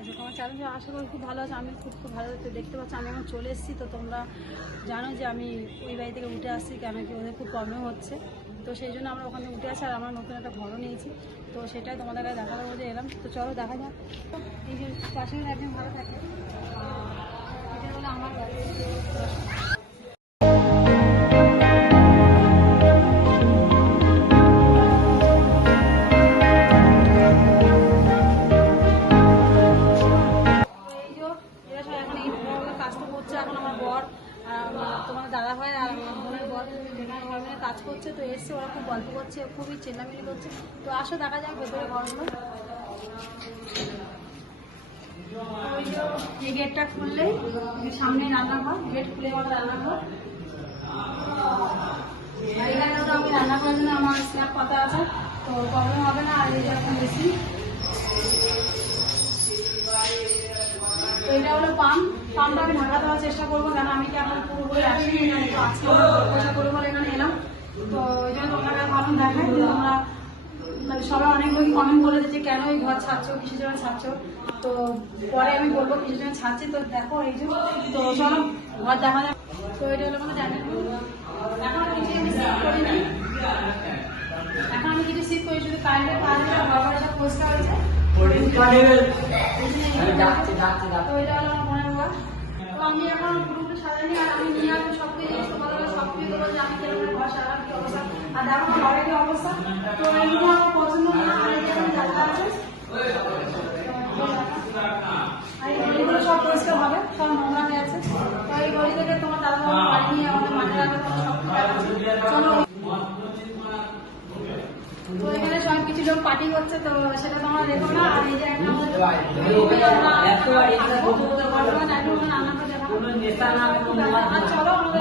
লাগছে তোমার চ্যালেঞ্জ আশা করি খুব ভালো আছে। আমি খুব খুব ভালো দেখতে দেখতে পাচ্ছি, আমি এখন চলে এসেছি। তো তোমরা জানো যে আমি ওই বাড়ি থেকে উঠে আসছি, কেন কি ওদের খুব প্রবলেম হচ্ছে। তো সেই জন্য আমরা ওখানে উঠে আসি আর আমরা নতুন একটা ঘরও নিয়েছি। তো সেটাই তোমাদের কাছে যাব যে এলাম। তো চলো দেখা যাক। এই যে পাশে একজন ভালো থাকে। যেখানে ঘর কাজ করছে, তো এসছে, ওরা খুব গল্প করছে, খুবই চেল্লামিলি করছে। তো আসো, দেখা যাক, ভেতরে যে এই গেটটা খুললেই এই সামনে রান্নাঘর, গেট খুলে আমার রান্নাঘর। আর এখানে তো আমি রান্না করার আমার স্ন্যাপ পাতা আছে, তো প্রবলেম হবে না, আর এই এখন বেশি। এটা হলো পাম্প পাম্পটা আমি ঢাকা দেওয়ার চেষ্টা করব, কেন আমি কি এখন পুরোপুরি আসিনি এখানে তো বলে এখানে এলাম। তো ওই জন্য তোমাকে ভাবুন দেখাই তোমরা মানে সবাই অনেক লোকই কমেন্ট করেছে যে কেন এই ঘর ছাড়ছো, কিসের জন্য ছাড়ছো। তো পরে আমি বলব কিসের জন্য ছাড়ছি, তো দেখো এই যে, তো চলো, ঘর দেখা যাক। তো এটা হলো মানে জানেন এখন কিছু আমি সেভ করিনি। এখন আমি কিছু সেভ করি, শুধু কারেন্টের কাজ ঘর সব পরিষ্কার হয়েছে। তো এটা হলো আমার মনে হয় তো আমি এখন গ্রুপে সাজাইনি আর আমি নিয়ে আসব সব কিছু তোমাদের কাছে সব কিছু দেবো যে আমি কি অবস্থা। আর দেখো, আমার ঘরের অবস্থা। তো এগুলো আমার পছন্দ না, আর এই যাতে আছে তো এখানে সব কিছু লোক পার্টি করছে তো সেটা তোমরা দেখো না। আর এই যে একটা আমাদের বর্তমান একদম রান্না করে দেখাবো। আর চলো আমাদের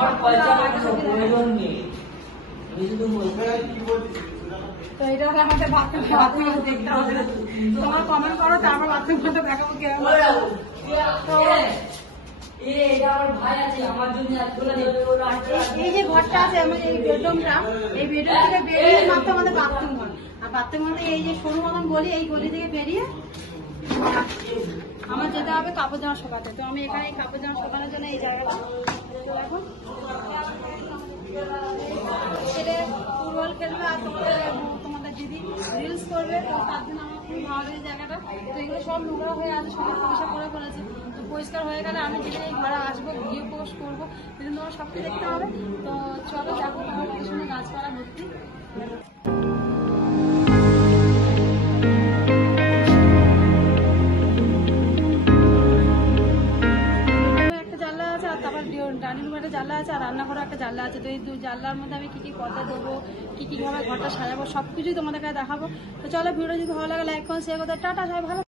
তো এটা আমাদের বাথরুম বাথরুম দেখতে হবে। তোমরা কমেন্ট করো তারপর বাথরুম দেখাবো তো এই যে ঘরটা আছে আমাদের এই বেডরুমটা এই বেডরুম থেকে বেরিয়ে মাত্র আমাদের বাথরুম ঘর আর বাথরুম মধ্যে এই যে সরু মতন গলি এই গলি থেকে বেরিয়ে আমার যেতে হবে কাপড় জামা শোকাতে। তো আমি এখানে কাপড় জামা শোকানোর জন্য এই জায়গাটা দেখো ছেলে ফুটবল খেলবে আর তোমাদের তোমাদের দিদি রিলস করবে তো তার জন্য আমার খুবই ভালো লাগে জায়গাটা। তো এগুলো সব নোংরা হয়ে আছে সবাই পয়সা করে ফেলেছে। তো পরিষ্কার হয়ে গেলে আমি যেদিন ঘরে আসব পোস্ট করব সেদিন তোমার সব কিছু দেখতে হবে। তো চলো দেখো তোমার পিছনে গাছপালা ভর্তি। ডাইনিং জানলা আছে আর রান্নাঘরে একটা জানলা আছে। তো এই দু জানলার মধ্যে আমি কি কি পর্দা দেবো কি কীভাবে ঘরটা সাজাবো সব কিছুই তোমাদের কাছে দেখাবো। তো চলো ভিডিও যদি ভালো লাগে লাইক করুন সে কথা টাটা, সবাই ভালো